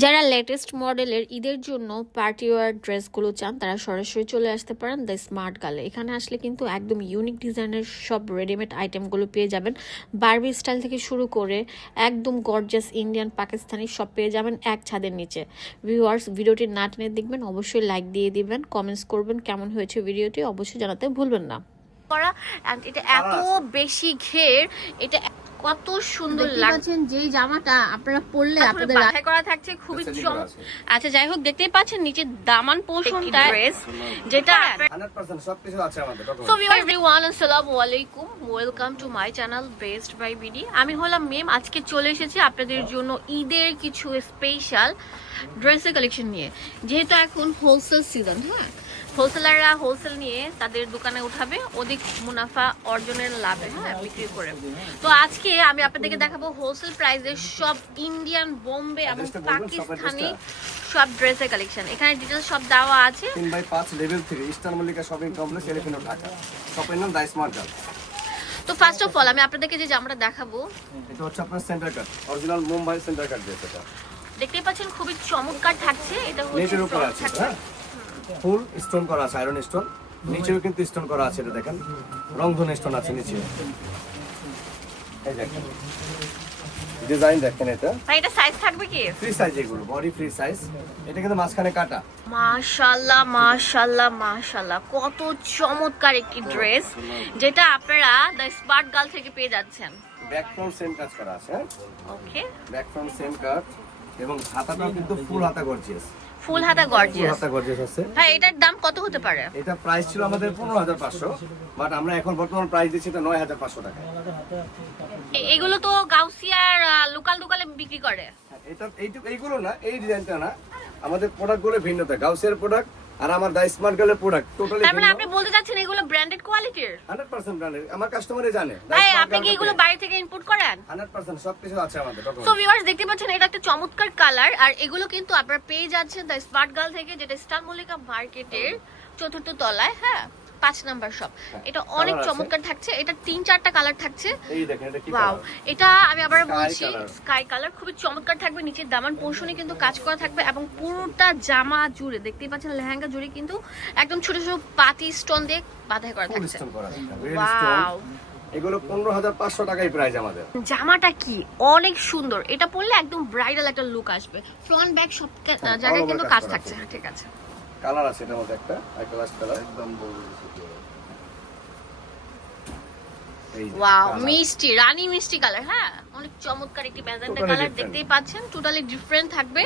যারা লেটেস্ট মডেলের ঈদের জন্য পার্টি ওয়্যার ড্রেসগুলো চান তারা সরাসরি চলে আসতে পারেন দ্য স্মার্ট গালে। এখানে আসলে কিন্তু একদম ইউনিক ডিজাইনের সব রেডিমেড আইটেমগুলো পেয়ে যাবেন। বারবি স্টাইল থেকে শুরু করে একদম গর্জাস ইন্ডিয়ান পাকিস্তানি সব পেয়ে যাবেন এক ছাদের নিচে। ভিউয়ার্স, ভিডিওটি না টেনে দেখবেন, অবশ্যই লাইক দিয়ে দিবেন, কমেন্টস করবেন কেমন হয়েছে ভিডিওটি, অবশ্যই জানাতে ভুলবেন না। এটা এত বেশি ঘের, এটা কত সুন্দর লাগছে। যেই জামাটা আপনারা পরলে আপনাদের বাছাই করা থাকছে খুবই আচ্ছা, যাই হোক, দেখতেই পাচ্ছেন নিচে দামান পোর্শনটা ড্রেস যেটা 100% সবকিছু আছে আমাদের। সো ভিউয়ার্স, এভরিওয়ান, আসসালামু আলাইকুম, welcome to my channel best buy BD. আমি হলাম মেম। আজকে চলে এসেছি আপনাদের জন্য ঈদের কিছু স্পেশাল ড্রেসের কালেকশন নিয়ে। যেহেতু এখন হোলসেল সিজন, হ্যাঁ, হোলসেলাররা হোলসেল নিয়ে তাদের দোকানে উঠাবে অধিক মুনাফা অর্জনের লাভে, হ্যাঁ, বিক্রি করে। তো আজকে আমি আপনাদেরকে দেখাবো হোলসেল প্রাইসে সব ইন্ডিয়ান, বোম্বে এবং পাকিস্তানি সব ড্রেসের কালেকশন। এখানে ডিটেইলস সব দেওয়া আছে। 3x5 level 3 Eastern Mallika shopping complex, Elephant Road, Dhaka. শপের নাম দ্য স্মার্ট গার্ল। তো ফার্স্ট অফ অল আমি আপনাদেরকে যে জামাটা দেখাবো, এটা হচ্ছে আপনার centre cut, original Mumbai centre cut dress. এটা দেখতেই পাচ্ছেন খুবই চমৎকার থাকছে। এটা হচ্ছে নেটের উপর আছে, হ্যাঁ, ফুল স্টোন করা আছে, আয়রন স্টোন। নিচেও কিন্তু স্টোন করা আছে, এটা দেখেন, রংধন স্টোন আছে নিচে। এই দেখেন ডিজাইন দেখেন। এটা ভাই, এটা সাইজ থাকবে কি? ফ্রি সাইজ, এগুলো বডি ফ্রি সাইজ। এটা কিন্তু মাঝখানে কাটা। মাশাআল্লাহ মাশাআল্লাহ মাশাআল্লাহ, কত চমৎকার একটি ড্রেস যেটা আপনারা দ্য স্মার্ট গার্ল থেকে পেয়ে যাচ্ছেন। ব্যাক ফ্রন্ট সেম কাজ করা আছে, হ্যাঁ, ওকে, ব্যাক ফ্রন্ট সেম কাট এবং হাতাটাও কিন্তু ফুল হাতা গর্জিয়াস। ফুল হাতা গর্জিয়াস। হাতা গর্জিয়াস আছে। ভাই, এটার দাম কত হতে পারে? এটা প্রাইস ছিল আমাদের 15,500, বাট আমরা এখন বর্তমান প্রাইস দিচ্ছি এটা 9,500 টাকা। এগুলো তো গাউসিয়ার লোকাল দোকানে বিক্রি করে। এটা এইগুলো না, এই ডিজাইনটা না, আমাদের প্রোডাক্টগুলো ভিন্নতা। গাউসিয়ার প্রোডাক্ট আর আমার দা স্মার্ট গার্লের প্রোডাক্ট টোটালি তার মানে ভিন্ন। আপনি বলতে চাচ্ছেন এগুলো ব্র্যান্ডেড কোয়ালিটির? 100% ব্র্যান্ডেড। আমার কাস্টমারই জানে। ভাই, আপনি কি এগুলো বাইরে থেকে ইম্পোর্ট করেন? 100% সবকিছু আছে আমাদের। সো ভিউয়ার্স, দেখতে পাচ্ছেন এটা একটা চমৎকার কালার, আর এগুলো কিন্তু আপনারা পেয়ে যাচ্ছেন দ্য স্মার্ট গার্ল থেকে, যেটা স্টার মল্লিকা মার্কেটের 4th তলায়, হ্যাঁ, 5 নাম্বার শপ। এটা অনেক চমৎকার থাকছে। এটা 3-4টা কালার থাকছে। এই দেখেন এটা কি ওয়াও, কালার। এটা আমি আবার বলছি কালার। স্কাই কালার, খুবই চমৎকার থাকবে। নিচের দামান পোর্শনে কিন্তু কাজ করা থাকবে এবং পুরোটা জামা জুড়ে দেখতেই পাচ্ছেন, লেহেঙ্গা জুড়ে কিন্তু একদম ছোট ছোট পাতি স্টোন দিয়ে বাঁধাই করা ফুল থাকছে। স্টোন করা আছে, রিয়েল ওয়াও, স্টোন। এগুলো 15,500 টাকাই প্রাইস আমাদের। জামাটা কি অনেক সুন্দর। এটা পরলে একদম ব্রাইডাল একটা লুক আসবে। ফ্রন্ট ব্যাক সব জায়গায় কিন্তু কাজ থাকছে। হ্যাঁ, ঠিক আছে। কালার আছে এটার মধ্যে একটা লাস্ট কালার, একদম ওয়াও, মিষ্টি রানী মিষ্টি কালার, হ্যাঁ, অনেক চমৎকার একটি ম্যাজেন্টা কালার। দেখতেই পাচ্ছেন টোটালি ডিফারেন্ট থাকবে।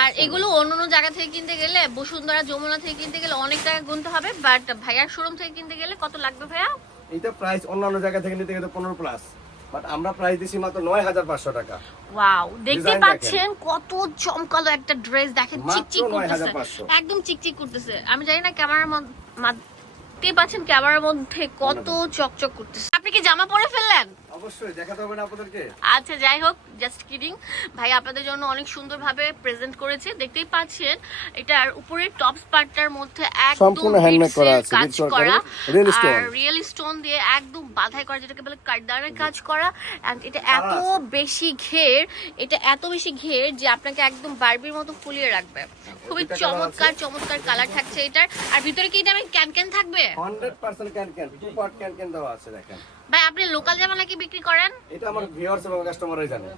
আর এগুলো অন্য জায়গা থেকে কিনতে গেলে, বসুন্ধরা, যমুনা থেকে কিনতে গেলে অনেক টাকা গুনতে হবে, বাট ভাইয়ার শোরুম থেকে কিনতে গেলে কত লাগবে ভাইয়া? এটা প্রাইস অন্যান্য জায়গা থেকে নিতে গেলে 15 প্লাস, বাট আমরা প্রাইস দিছি মাত্র 9,500 টাকা। ওয়াও, দেখতে Design পাচ্ছেন কত চমকালো একটা ড্রেস। দেখেন মাত্র চিকচিক করতেছে, 9,500 একদম চিকচিক করতেছে। আমি জানি না ক্যামেরার দেখতে পাচ্ছেন ক্যামেরার মধ্যে কত চকচক করতেছে। আপনি কি জামা পরে ফেললেন? অবশ্যই দেখাতে হবে না আপনাদেরকে। আচ্ছা, যাই হোক, জাস্ট কিডিং। ভাই আপনাদের জন্য অনেক সুন্দরভাবে প্রেজেন্ট করেছে। দেখতেই পাচ্ছেন এটার উপরের টপস পার্টটার মধ্যে একদম সম্পূর্ণ হ্যান্ডমেড করা আছে, কাজ করা, রিয়েল স্টোন, আর রিয়েল স্টোন দিয়ে একদম বাঁধাই করা, যেটাকে বলে কারদানের কাজ করা। এন্ড এটা এত বেশি ঘের, এটা এত বেশি ঘের যে আপনাকে একদম বারবির মতো ফুলিয়ে রাখবে। খুবই চমৎকার চমৎকার কালার থাকছে এটার। আর ভিতরে কি এটা ক্যান থাকবে? 100% ক্যান 2 পার্ট ক্যান দেওয়া আছে। দেখেন ভাই, আপনি লোকাল জামা নাকি বিক্রি করেন? এটা আমার ভিউয়ার্স এবং কাস্টমারই জানে।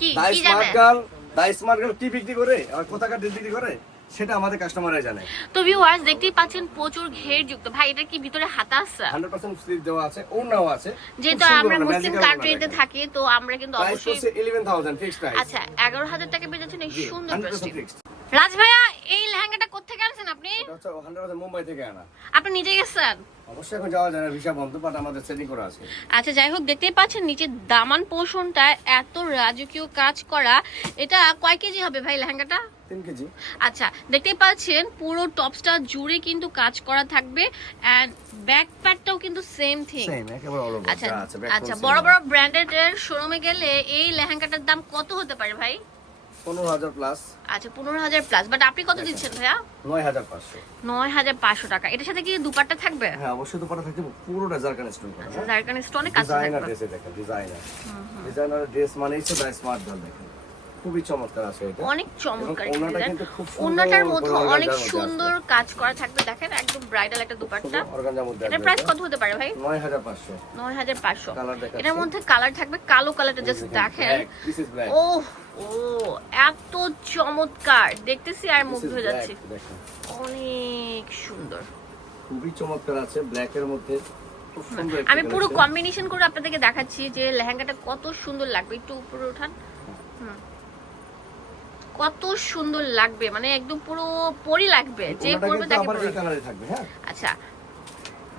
কি দা কি স্মার্ট জানেন? গার্ল, দা স্মার্ট গার্ল কি বিক্রি করে আর কোথাকার বিক্রি করে সেটা আমাদের কাস্টমারই জানে। তো ভিউয়ার্স, দেখতেই পাচ্ছেন প্রচুর ঘের যুক্ত। ভাই, এটা কি ভিতরে হাতা আছে? 100% স্লিপ দেওয়া আছে, ওড়নাও আছে। যেহেতু আমরা মুসলিম কান্ট্রিতে থাকি, তো আমরা কিন্তু প্রাইস অবশ্যই। হচ্ছে 11,000 ফিক্সড প্রাইস। আচ্ছা, 11,000 টাকা পেয়ে যাচ্ছেন এই সুন্দর ড্রেসটি। 100% ফিক্সড। রাজ ভাইয়া, এই লেহেঙ্গাটা কোত্থেকে আনছেন আপনি? এটা হচ্ছে 100% মুম্বাই থেকে আনা। আপনি নিজে গেছেন? অবশ্যই এখন যাওয়া যায় না, ভিসা বন্ধ, বাট আমাদের সেটিং করা আছে। আচ্ছা, যাই হোক, দেখতেই পাচ্ছেন নিচের দামান পোর্শনটা এত রাজকীয় কাজ করা। এটা কয় কেজি হবে ভাই লেহেঙ্গাটা? 3 কেজি। আচ্ছা, দেখতেই পাচ্ছেন পুরো টপসটা জুড়ে কিন্তু কাজ করা থাকবে, এন্ড ব্যাক প্যাডটাও কিন্তু সেম থিং। সেম একেবারে অল ওভার। আচ্ছা আচ্ছা, বড় বড় ব্র্যান্ডেড এর শোরুমে গেলে এই লেহেঙ্গাটার দাম কত হতে পারে ভাই? 15,000 প্লাস। আচ্ছা, 15,000 প্লাস। বাট আপনি কত দিচ্ছেন ভাইয়া? 9,500। 9,500 টাকা। এটার সাথে কি দুপাট্টা থাকবে? হ্যাঁ, অবশ্যই দুপাটা থাকবে, পুরোটা জারকান স্টোন করা। আচ্ছা, জারকান স্টোনে কাজ ডিজাইনার থাকবে। ড্রেস দেখেন, ডিজাইনার ড্রেস মানেই তো দা স্মার্ট গার্ল। দেখেন খুবই চমৎকার আছে এটা, অনেক চমৎকার এবং ওড়নাটা ডিজাইন। কিন্তু খুব সুন্দর ওড়নাটার মধ্যে করে অনেক organza সুন্দর কাজ করা থাকবে, দেখেন একদম ব্রাইডাল একটা দুপাট্টা। অর্গানজার মধ্যে এটার আসবে প্রাইস এটা। কত হতে পারে ভাই? 9500। 9500। কালার দেখাচ্ছি। এটার মধ্যে কালার থাকবে, কালো কালারটা জাস্ট দেখেন। This is black. ও ও এত চমৎকার দেখতেছি আর মুগ্ধ হয়ে যাচ্ছি, দেখেন অনেক সুন্দর। খুবই চমৎকার আছে ব্ল্যাক এর মধ্যে, খুব সুন্দর একটা আমি পুরো collection। কম্বিনেশন করে আপনাদেরকে দেখাচ্ছি যে লেহেঙ্গাটা কত সুন্দর লাগবে। একটু উপরে ওঠান, কত সুন্দর লাগবে, মানে একদম পুরো পরি লাগবে, যে ওড়নাটা পরবে কিন্তু তাকে আবার এই পরবে। কালারে থাকবে। হ্যাঁ, আচ্ছা,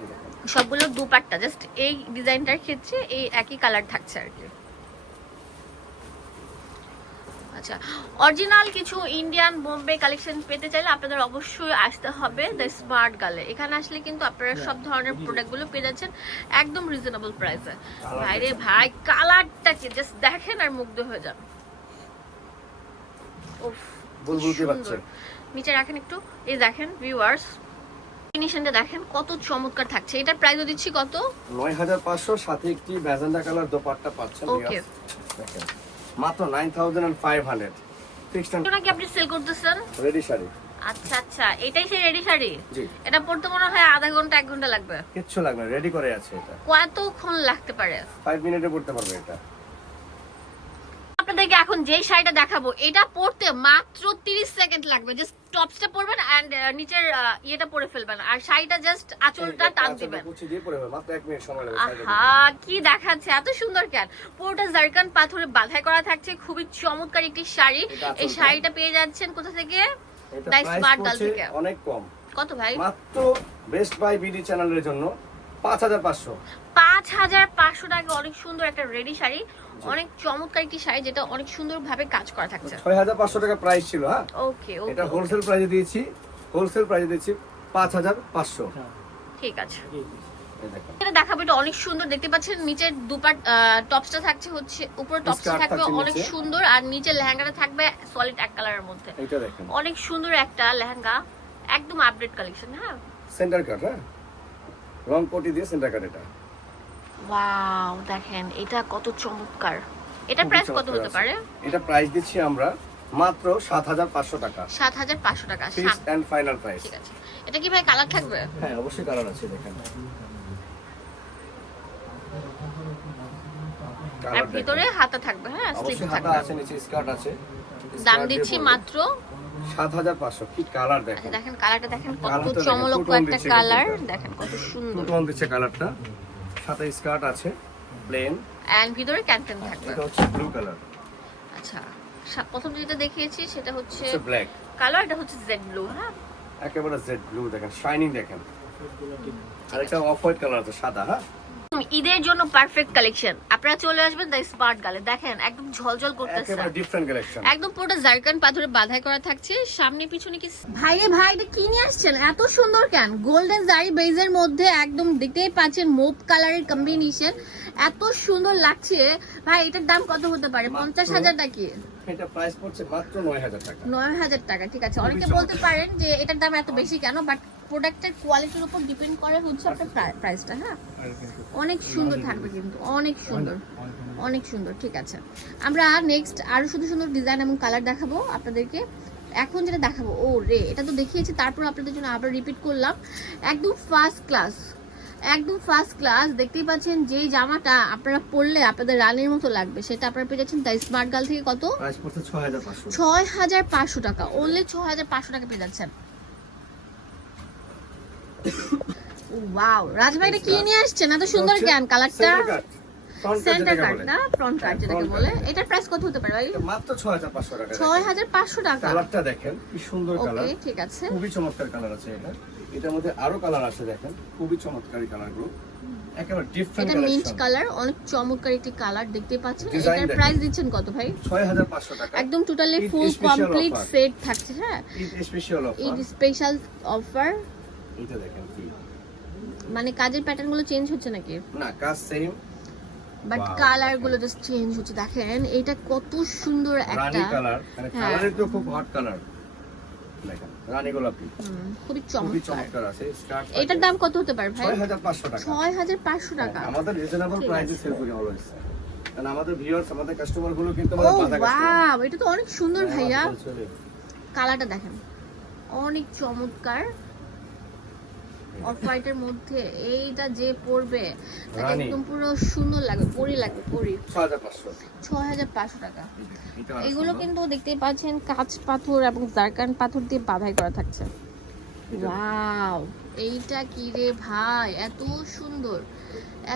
এই দেখেন। সবগুলো দুপাট্টা জাস্ট এই ডিজাইনটার ক্ষেত্রে এই একই কালার থাকছে আর কি। আচ্ছা, অরিজিনাল কিছু ইন্ডিয়ান বোম্বে কালেকশন পেতে চাইলে আপনাদের অবশ্যই আসতে হবে দ্য স্মার্ট গালে। এখানে আসলে কিন্তু আপনারা সব ধরনের প্রোডাক্টগুলো পেয়ে যাচ্ছেন একদম রিজনেবল প্রাইসে। ভাই রে ভাই, কালারটাকে জাস্ট দেখেন আর মুগ্ধ হয়ে যান। উফ, বুলবুল কি সুন্দর। বাচ্চা। নিচে রাখেন একটু, এই দেখেন ভিউয়ার্স, ফিনিশনটা দেখেন কত চমৎকার থাকছে। এটার প্রাইসও দিচ্ছি কত? 9500, সাথে একটি ম্যাজেন্ডা কালার দোপাট্টা পাচ্ছেন। ওকে, দেখেন মাত্র 9500। ফিক্সড এটা নাকি আপনি সেল করতেছেন? রেডি শাড়ি। আচ্ছা আচ্ছা, এটাই সেই রেডি শাড়ি? জি, এটা পড়তে মনে হয় আধা ঘন্টা 1 ঘন্টা লাগবে। কিচ্ছু লাগবে না, রেডি করে আছে এটা। কতক্ষণ লাগতে পারে? 5 মিনিটে পড়তে পারবে এটা। আপনাদেরকে এখন যে শাড়িটা দেখাবো এটা পরতে মাত্র 30 সেকেন্ড লাগবে। জাস্ট টপসটা পরবেন এন্ড নিচের ইয়েটা পরে ফেলবেন, আর শাড়িটা জাস্ট আঁচলটা টান দিবেন। কুচি দিয়ে পরে হবে, মাত্র 1 মিনিট সময় লাগবে শাড়িটা আহা, কি দেখাচ্ছে, এত সুন্দর কেন! পুরোটা জারকান পাথরে বাঁধাই করা থাকছে, খুবই চমৎকার একটি শাড়ি। এটা আঁচলটা। এই শাড়িটা পেয়ে যাচ্ছেন কোথা থেকে? এটা দ্য প্রাইস স্মার্ট গার্ল পড়ছে থেকে। অনেক কম, কত ভাই? মাত্র বেস্ট বাই বিডি চ্যানেলের জন্য 5500। 5500 টাকা। অনেক সুন্দর একটা রেডি শাড়ি, অনেক চমৎকার একটি শাড়ি যেটা অনেক সুন্দর ভাবে কাজ করা থাকছে। 6500 টাকা প্রাইস ছিল। হ্যাঁ, ওকে ওকে, এটা হোলসেল প্রাইসে দিয়েছি, হোলসেল প্রাইসে দিয়েছি 5500। ঠিক আছে। এই দেখেন এটা দেখাবো, এটা অনেক সুন্দর দেখতে পাচ্ছেন। নিচের দুপাট টপসটা থাকছে হচ্ছে, উপরে টপসটা Skirt থাকবে থাকছে অনেক নিচে। সুন্দর, আর নিচে লেহেঙ্গাটা থাকবে সলিড এক কালারের মধ্যে। এটা দেখেন অনেক সুন্দর একটা লেহেঙ্গা, একদম আপডেট কালেকশন। হ্যাঁ, সেন্টার কাট। হ্যাঁ, রং পটি দিয়ে সেন্টার কাট। এটা ওয়াও, দেখেন এটা কত চমৎকার। এটা খুবই প্রাইস কত চমৎকার হতে আছে। পারে? এটা প্রাইস দিচ্ছি আমরা মাত্র 7500 টাকা, 7500 টাকা। Fixed and final price. ঠিক আছে। এটা কি ভাই কালার থাকবে? হ্যাঁ, অবশ্যই কালার আছে। দেখেন আর কালার ভিতরে হাতা থাকবে, হ্যাঁ স্লিপ অবশ্যই হাতা থাকবে। আছে, নিচে স্কার্ট আছে। দাম স্কার্ট দিয়ে দিচ্ছি পরবেন। মাত্র 7500। কি কালার আচ্ছা, দেখেন, দেখেন কালারটা দেখেন কত কালারটা দেখেন, চমৎকার two-tone একটা দিচ্ছে কালার, কিন্তু এটা। দেখেন কত সুন্দর। টু টোন দিচ্ছে কালারটা, সাথে স্কার্ট আছে প্লেন। এন্ড ভিতরে ক্যান্টেন থাকবে। এটা হচ্ছে ব্লু কালার, আচ্ছা, প্রথম যেটা দেখিয়েছি সেটা হচ্ছে হচ্ছে ব্ল্যাক, কালার, এটা হচ্ছে জেড ব্লু। হ্যাঁ, একেবারে জেড ব্লু। দেখেন শাইনিং দেখেন। আর একটা অফ হোয়াইট কালার আছে, সাদা। হ্যাঁ, ঈদের জন্য পারফেক্ট কালেকশন। আপনারা চলে আসবেন দ্য স্মার্ট গালে, দেখেন একদম ঝলঝল করতেছে, একেবারে ডিফারেন্ট কালেকশন। একদম পুরোটা জারকান পাথরে বাঁধাই করা থাকছে। সামনে পিছনে কি ভাই রে ভাই, এটা কি নিয়ে আসছেন এত সুন্দর কেন? গোল্ডেন জারি বেজের মধ্যে একদম দেখতেই পাচ্ছেন মোপ কালারের কম্বিনেশন, এত সুন্দর লাগছে ভাই। এটার দাম কত হতে পারে? 50,000 নাকি? এটা প্রাইস পড়ছে মাত্র 9000 টাকা। 9000 টাকা। ঠিক আছে, অনেকে চমৎকার। বলতে পারেন যে এটার দাম এত বেশি কেন, বাট প্রোডাক্টের কোয়ালিটির উপর ডিপেন্ড করে হচ্ছে আপনার প্রাইসটা। হ্যাঁ, অনেক সুন্দর থাকবে কিন্তু, অনেক সুন্দর, অনেক সুন্দর। ঠিক আছে, আমরা নেক্সট আরো সুন্দর সুন্দর ডিজাইন এবং কালার দেখাবো আপনাদেরকে। এখন যেটা দেখাবো, ও রে, এটা তো দেখিয়েছি, তারপর আপনাদের জন্য আবার রিপিট করলাম। একদম ফার্স্ট ক্লাস, একদম ফার্স্ট ক্লাস। দেখতেই পাচ্ছেন যেই জামাটা আপনারা পরলে আপনাদের রানীর মতো লাগবে, সেটা আপনারা পেয়ে যাচ্ছেন দ্য স্মার্ট গার্ল থেকে। কত? প্রাইস পড়ছে 6500। 6500 টাকা, অনলি 6500 টাকা পেয়ে যাচ্ছেন। ওয়াও, রাজভাই এটা কি নিয়ে আসছেন এত সুন্দর কেন? কালারটা সেন্টার কাট না, ফ্রন্ট কাট যেটাকে বলে। এটার প্রাইস কত হতে পারে ভাই? মাত্র 6500 টাকা। 6500 টাকা। কালারটা দেখেন কি সুন্দর কালার, ওকে, ঠিক আছে। খুবই চমৎকার কালার আছে এটা। এটার মধ্যে আরো কালার আছে, দেখেন খুবই চমৎকার কালারগুলো, একেবারে ডিফারেন্ট এটা মিন্ট কালেকশন। কালার, অনেক চমৎকার একটি কালার দেখতে পাচ্ছেন। Design এটার দেখেন। প্রাইস দিচ্ছেন কত ভাই? 6500 টাকা। একদম টোটালি ঈদ ফুল special কমপ্লিট offer। সেট থাকছে। হ্যাঁ, Eid special Eid offer. Special offer. এটা দেখেন কি, মানে কাজের প্যাটার্ন গুলো চেঞ্জ হচ্ছে নাকি? না কাজ সেম, বাট Wow, কালার গুলো জাস্ট চেঞ্জ হচ্ছে। দেখেন এটা কত সুন্দর একটা রানী কালার, মানে হ্যাঁ। কালারের তো খুব হট কালার। দেখেন রানী গোলাপি, খুবই খুবই চমৎকার। চমৎকার আছে। স্কার্ট এটার দাম কত হতে পারে ভাই? 6500 টাকা। 6500 টাকা। আমাদের রিজনেবল ঠিক প্রাইসে আছে। সেল করি অলওয়েজ। কারণ আমাদের ভিউয়ার্স, আমাদের কাস্টমার গুলো কিন্তু ও আমাদের বাধা কাস্টমার। ওয়াও, এটা তো অনেক সুন্দর ভাইয়া। কালারটা দেখেন, অনেক চমৎকার। অফ হোয়াইটের মধ্যে এইটা যে পরবে তাকে রানী। একদম পুরো সুন্দর লাগবে, পরি লাগবে, পরি। 6500 6500 টাকা। এটা অনেক এগুলো সুন্দর। কিন্তু দেখতেই পাচ্ছেন কাঁচ পাথর এবং জারকান পাথর দিয়ে বাঁধাই করা থাকছে। ওয়াও, এইটা কি রে ভাই, এত সুন্দর,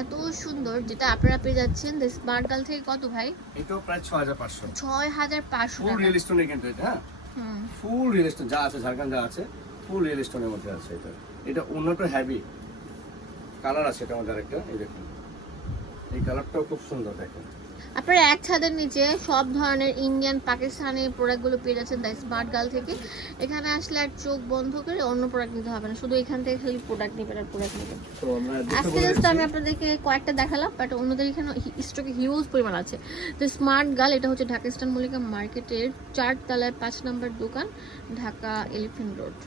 এত সুন্দর। যেটা আপনারা পেয়ে যাচ্ছেন দ্য স্মার্ট গার্ল থেকে কত ভাই? এটাও প্রায় 6500। 6500 ফুল টাকা। রিয়েল স্টোনের কিন্তু এটা, হ্যাঁ হুম, ফুল রিয়েল স্টোন যা আছে, ঝাড়খান্ড যা আছে ফুল রিয়েল স্টোনের মধ্যে আছে। এটা এটা অন্যটা হেভি কালার আছে, এটা আমাদের একটা, এই দেখুন এই কালারটাও খুব সুন্দর দেখেন। আপনারা এক ছাদের নিচে সব ধরনের ইন্ডিয়ান পাকিস্তানি প্রোডাক্টগুলো পেয়ে যাচ্ছেন দ্য স্মার্ট গার্ল থেকে। এখানে আসলে আর চোখ বন্ধ করে অন্য প্রোডাক্ট নিতে হবে না, শুধু এখান থেকে খালি প্রোডাক্ট নেবেন আর প্রোডাক্ট নেবেন। তো আমরা দেখতে আজকে বলে জাস্ট আমি দিচ্ছি। আপনাদেরকে কয়েকটা দেখালাম, বাট অন্যদের এখানে স্টকে হিউজ পরিমাণ আছে। তো স্মার্ট গার্ল এটা হচ্ছে ঢাকা ইস্টার্ন মল্লিকা মার্কেটের 4 তলায় 5 নম্বর দোকান, ঢাকা এলিফ্যান্ট রোড।